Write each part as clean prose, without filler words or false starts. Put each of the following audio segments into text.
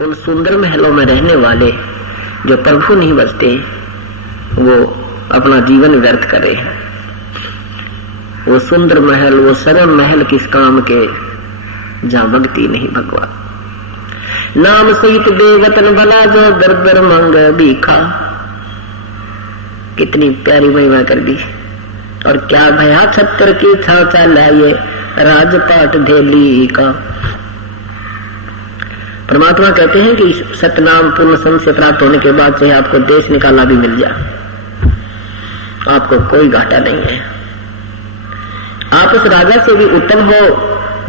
उन सुंदर महलों में रहने वाले जो प्रभु नहीं बसते वो अपना जीवन व्यर्थ करे। वो सुंदर महल, वो सरल महल किस काम के जहां भक्ति नहीं भगवान। नाम सहित देवतन भला जो दर दर मांग भीखा। कितनी प्यारी महिमा कर दी। और क्या भया छत्तर की छाछा लाए राजपाट धेली का। परमात्मा कहते हैं कि सतनाम पूर्ण संत से प्राप्त होने के बाद चाहे आपको देश निकाला भी मिल जाए, आपको कोई घाटा नहीं है। आप उस राजा से भी उत्तम हो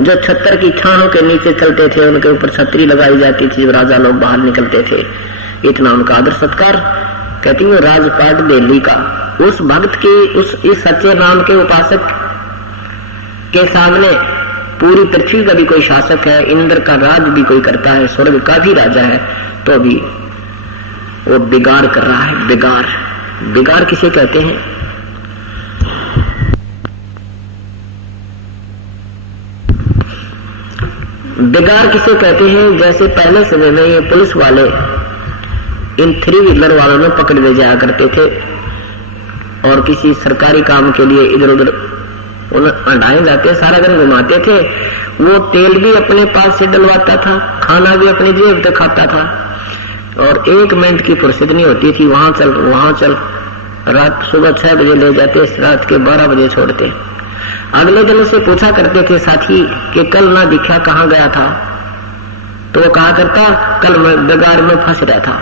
जो छत्तर की छाहों के नीचे चलते थे, उनके ऊपर छतरी लगाई जाती थी, राजा लोग बाहर निकलते थे, इतना उनका आदर सत्कार। कहती हूँ राजपाट दिल्ली का। उस भक्त की, इस सच्चे नाम के उपासक के सामने पूरी पृथ्वी का भी कोई शासक है, इंद्र का राज भी कोई करता है, स्वर्ग का भी राजा है, तो भी वो बिगाड़ कर रहा है। बिगाड़, बिगाड़ किसे कहते हैं? बिगाड़ किसे कहते हैं? जैसे पहले समय में ये पुलिस वाले इन 3 व्हीलर वालों में पकड़ ले जाया करते थे और किसी सरकारी काम के लिए इधर उधर हटाए जाते, सारा दिन घुमाते थे। वो तेल भी अपने पास से डलवाता था, खाना भी अपनी जेब से खाता था और 1 मिनट की फुर्सत नहीं होती थी। वहां चल वहां चल, रात सुबह 6 बजे ले जाते, रात के 12 बजे छोड़ते। अगले दिन से पूछा करते थे साथी कि कल ना दिखा, कहाँ गया था? तो वो कहा करता कल मैं बिगाड़ में फंस रहा था,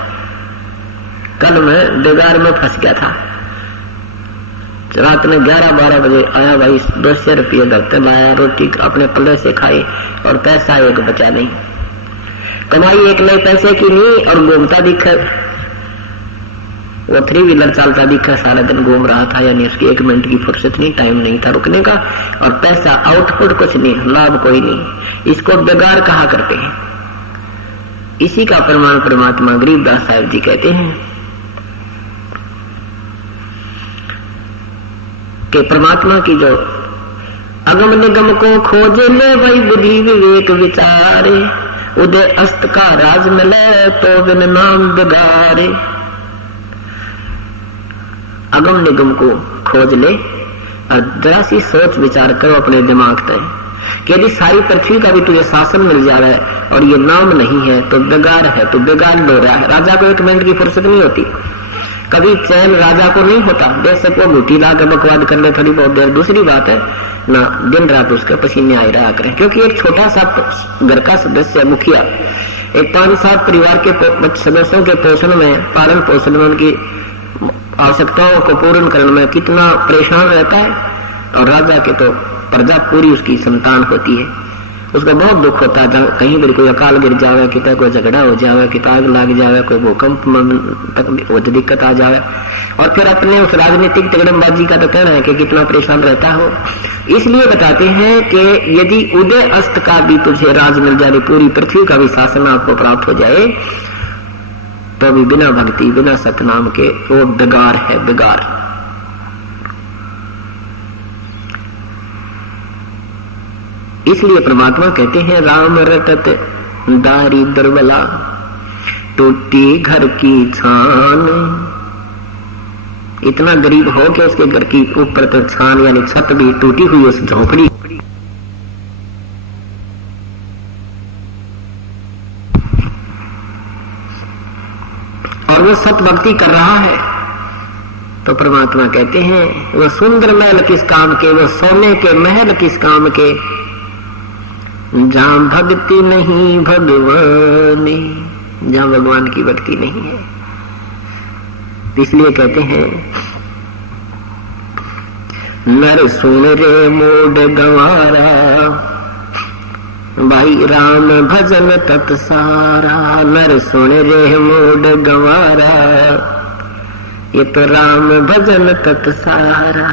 कल मैं बिगाड़ में फंस गया था। रात में 11-12 बजे आया, भाई 200 रुपये दफ्तर लाया, रोटी अपने पल्ले से खाई और पैसा एक बचा नहीं। कमाई एक नए पैसे की नहीं और घूमता दिखा, वो 3 व्हीलर चलता दिखा, सारा दिन घूम रहा था, यानी उसकी 1 मिनट की फुर्सत नहीं, टाइम नहीं था रुकने का, और पैसा आउटपुट कुछ नहीं, लाभ कोई नहीं। इसको बेगार कहा करते हैं। इसी का प्रमाण परमात्मा गरीबदास साहब जी कहते हैं कि परमात्मा की जो अगम निगम को खोजे ले वही बुद्धि विवेक विचारे, उदय अस्त का राज मिले तो बिन नाम बिगारे। अगम निगम को खोज ले और जरा सी सोच विचार करो अपने दिमाग तक कि यदि सारी पृथ्वी का भी तुझे शासन मिल जा रहा है और ये नाम नहीं है तो बेगार है, तो बेगार लो रहा है। राजा को 1 मिनट की फुर्सत नहीं होती, कभी चैन राजा को नहीं होता। बेशक वो घुटी ला के बकवाद कर ले थोड़ी बहुत देर, दूसरी बात है ना दिन रात उसके पसीने आए रहा करें, क्योंकि एक छोटा सा घर का सदस्य मुखिया एक 5-7 परिवार के सदस्यों के पोषण में, पालन पोषण में, उनकी आवश्यकताओं को पूर्ण करने में कितना परेशान रहता है। और राजा के तो प्रजा पूरी उसकी संतान होती है, उसको बहुत दुख होता है। कहीं भी कोई अकाल गिर जावे, कितना कोई झगड़ा हो जावे, कितना आग लग जावे, कोई भूकंप तक दिक्कत आ जावे, और फिर अपने उस राजनीतिक तगड़मबाजी का तो कहना है कि कितना परेशान रहता हो। इसलिए बताते हैं कि यदि उदय अस्त का भी तुझे राज मिल जाए, पूरी पृथ्वी का भी शासन आपको प्राप्त हो जाए, तो भी बिना भक्ति, बिना सतनाम के वो बेगार है, बेगार। इसलिए परमात्मा कहते हैं राम रटत दारी दरबला, टूटी घर की छान। इतना गरीब हो कि उसके घर की ऊपर तो छान यानी छत भी टूटी हुई, उस झोपड़ी। और वो सत भक्ति कर रहा है, तो परमात्मा कहते हैं वो सुंदर महल किस काम के, वो सोने के महल किस काम के, जहां भक्ति नहीं भगवान, जहां भगवान की भक्ति नहीं है। इसलिए कहते हैं नर सुन रे मोड गंवारा, भाई राम भजन तत्सारा। नर सुन रे मोड गंवारा, ये तो राम भजन तत्सारा।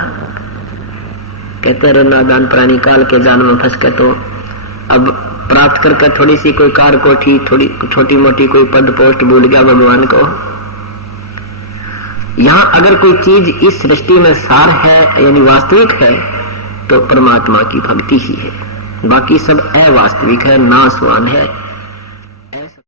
कहते रहे नादान प्राणी काल के जान में फंस के तो अब प्राप्त करके थोड़ी सी कोई कार कोठी, थोड़ी छोटी मोटी कोई पद पोस्ट भूल गया भगवान को। यहां अगर कोई चीज इस सृष्टि में सार है यानी वास्तविक है तो परमात्मा की भक्ति ही है, बाकी सब अवास्तविक है, नाशवान है।